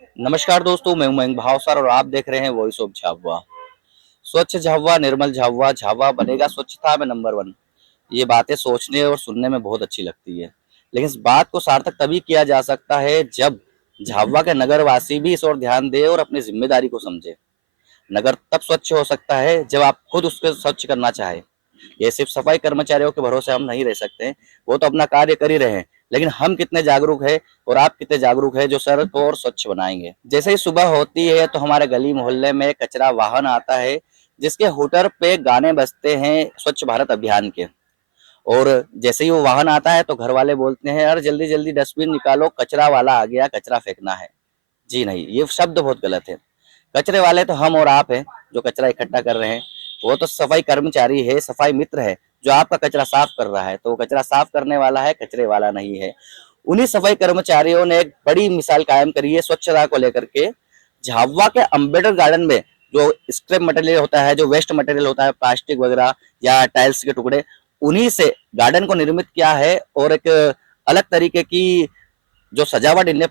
नमस्कार दोस्तों, मैं उमंग भावसार और आप देख रहे हैं वॉइस ऑफ झाबुआ। स्वच्छ झाबुआ, निर्मल झाबुआ, झाबुआ बनेगा स्वच्छता में नंबर वन। ये बातें सोचने और सुनने में बहुत अच्छी लगती है, लेकिन इस बात को सार्थक तभी किया जा सकता है जब झाबुआ के नगरवासी भी इस ओर ध्यान दे और अपनी जिम्मेदारी को समझे। नगर तब स्वच्छ हो सकता है जब आप खुद उसको स्वच्छ करना चाहे। ये सिर्फ सफाई कर्मचारियों के भरोसे हम नहीं रह सकते हैं, वो तो अपना कार्य कर ही रहे हैं, लेकिन हम कितने जागरूक है और आप कितने जागरूक है जो सड़क को और स्वच्छ बनाएंगे। जैसे ही सुबह होती है तो हमारे गली मोहल्ले में कचरा वाहन आता है, जिसके हूटर पे गाने बजते हैं स्वच्छ भारत अभियान के। और जैसे ही वो वाहन आता है तो घर वाले बोलते हैं, अरे जल्दी जल्दी डस्टबिन निकालो, कचरा वाला आ गया, कचरा फेंकना है। जी नहीं, ये शब्द बहुत गलत है। कचरे वाले तो हम और आप हैं जो कचरा इकट्ठा कर रहे हैं। वो तो सफाई कर्मचारी है, सफाई मित्र है जो आपका कचरा साफ कर रहा है। तो वो कचरा साफ करने वाला है, कचरे वाला नहीं है। उन्हीं सफाई कर्मचारियों ने एक बड़ी मिसाल कायम करी है स्वच्छता को लेकर के। झाबुआ के अम्बेडकर गार्डन में जो स्क्रैप मटेरियल होता है, जो वेस्ट मटेरियल होता है, प्लास्टिक वगैरह या टाइल्स के टुकड़े, उन्हीं से गार्डन को निर्मित किया है और एक अलग तरीके की जो सजावट इनने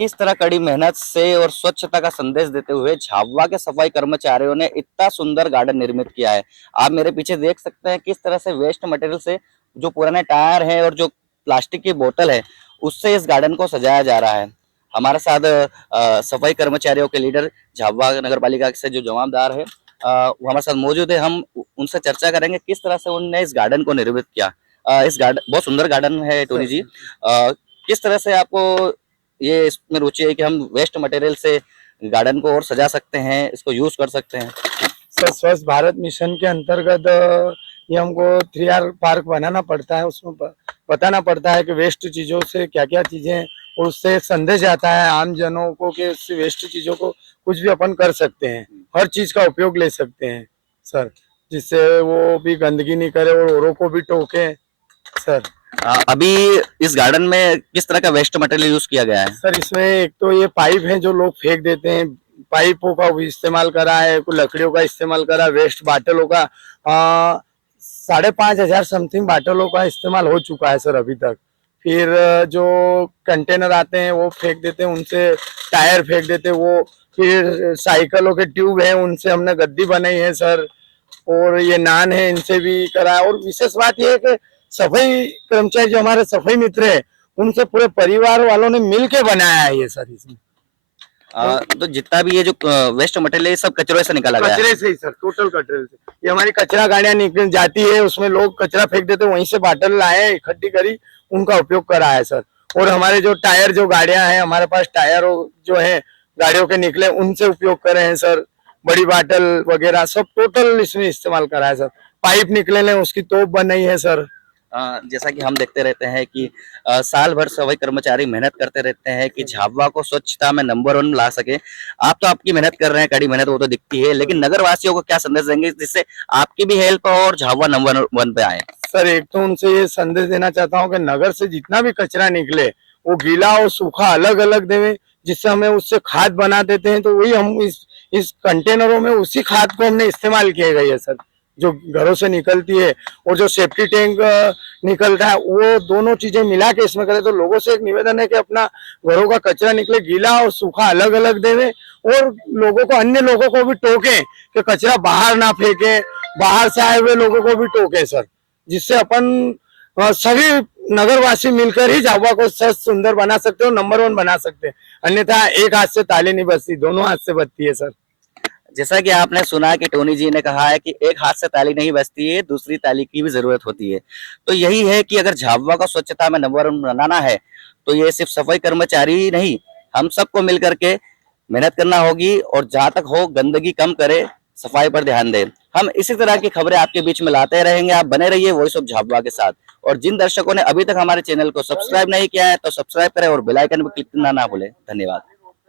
किस तरह कड़ी मेहनत से और स्वच्छता का संदेश देते हुए झाबुआ के सफाई कर्मचारियों ने इतना सुंदर गार्डन निर्मित किया है। आप मेरे पीछे देख सकते हैं किस तरह से वेस्ट मटेरियल से जो पुराने टायर हैं और जो प्लास्टिक की बोतल है उससे इस गार्डन को सजाया जा रहा है। हमारे साथ सफाई कर्मचारियों के लीडर झाबुआ नगर पालिका से जो जवाबदार है वो हमारे साथ मौजूद है। हम उनसे चर्चा करेंगे किस तरह से उन्होंने इस गार्डन को निर्मित किया। इस गार्डन बहुत सुंदर गार्डन है टोनी जी। किस तरह से आपको ये इसमें रुचि है कि हम वेस्ट मटेरियल से गार्डन को और सजा सकते हैं, इसको यूज कर सकते हैं? सर, स्वच्छ भारत मिशन के अंतर्गत ये हमको 3R पार्क बनाना पड़ता है। उसमें बताना पड़ता है कि वेस्ट चीजों से क्या क्या चीजें, और उससे संदेश आता है आम जनों को कि उससे वेस्ट चीजों को कुछ भी अपन कर सकते हैं, हर चीज का उपयोग ले सकते हैं सर, जिससे वो भी गंदगी नहीं करे और औरों को भी टोके सर। अभी इस गार्डन में किस तरह का वेस्ट मटेरियल यूज किया गया है? सर, इसमें एक तो ये पाइप है जो लोग फेंक देते हैं, पाइपों का भी इस्तेमाल करा है, कुछ लकड़ियों का इस्तेमाल करा, वेस्ट बाटलों का 5,500 समथिंग बाटलों का इस्तेमाल हो चुका है सर अभी तक। फिर जो कंटेनर आते हैं वो फेंक देते हैं, उनसे टायर फेंक देते हैं वो। फिर साइकिलों के ट्यूब है, उनसे हमने गद्दी बनाई है सर। और ये नान है, इनसे भी करा है। और विशेष बात यह है कि सफाई कर्मचारी जो हमारे सफाई मित्र है, उनसे पूरे परिवार वालों ने मिल के बनाया है ये सर। इसमें तो जितना भी ये जो वेस्ट मटेरियल है सब कचरे से निकाला गया है? कचरे से ही सर, टोटल कचरे से। ये हमारी कचरा गाड़ियां निकल जाती है, उसमें लोग कचरा फेंक देते हैं, वहीं से बाटल लाए, इकट्ठी करी, उनका उपयोग करा है सर। और हमारे जो टायर, जो गाड़ियां हैं, हमारे पास टायर जो है गाड़ियों के निकले, उनसे उपयोग करे हैं सर। बड़ी बाटल वगैरह सब टोटल इसमें इस्तेमाल करा है सर। पाइप निकले उसकी तोप बनाई है सर। जैसा कि हम देखते रहते हैं कि साल भर सफाई कर्मचारी मेहनत करते रहते हैं कि झाबुआ को स्वच्छता में नंबर वन ला सके। आप तो आपकी मेहनत कर रहे हैं, कड़ी मेहनत वो तो दिखती है, लेकिन नगर वासियों को क्या संदेश देंगे जिससे आपकी भी हेल्प हो और झाबुआ नंबर वन पे आए? सर, एक तो उनसे ये संदेश देना चाहता हूँ कि नगर से जितना भी कचरा निकले वो गीला और सूखा अलग अलग देवे, जिससे हमें उससे खाद बना देते हैं, तो वही हम इस कंटेनरों में उसी खाद को हमने इस्तेमाल किया गया है सर, जो घरों से निकलती है और जो सेफ्टी टैंक निकलता है, वो दोनों चीजें मिला के इसमें करें। तो लोगों से एक निवेदन है कि अपना घरों का कचरा निकले गीला और सूखा अलग अलग देवे, और लोगों को, अन्य लोगों को भी टोके कि कचरा बाहर ना फेंके, बाहर से आए हुए लोगों को भी टोके सर, जिससे अपन सभी नगरवासी मिलकर ही झाबुआ को स्वच्छ सुंदर बना सकते हो, नंबर 1 बना सकते हैं। अन्यथा एक हाथ से ताली नहीं बजती, दोनों हाथ से बजती है सर। जैसा कि आपने सुना कि टोनी जी ने कहा है कि एक हाथ से ताली नहीं बजती है, दूसरी ताली की भी जरूरत होती है। तो यही है कि अगर झाबुआ को स्वच्छता में नंबर 1 बनाना है, तो ये सिर्फ सफाई कर्मचारी ही नहीं, हम सबको मिल करके मेहनत करना होगी, और जहां तक हो गंदगी कम करे, सफाई पर ध्यान दें। हम इसी तरह की खबरें आपके बीच में लाते रहेंगे। आप बने रहिए वॉइस ऑफ झाबुआ के साथ। और जिन दर्शकों ने अभी तक हमारे चैनल को सब्सक्राइब नहीं किया है, तो सब्सक्राइब करें और बेल आइकन पर क्लिक करना ना भूलें। धन्यवाद।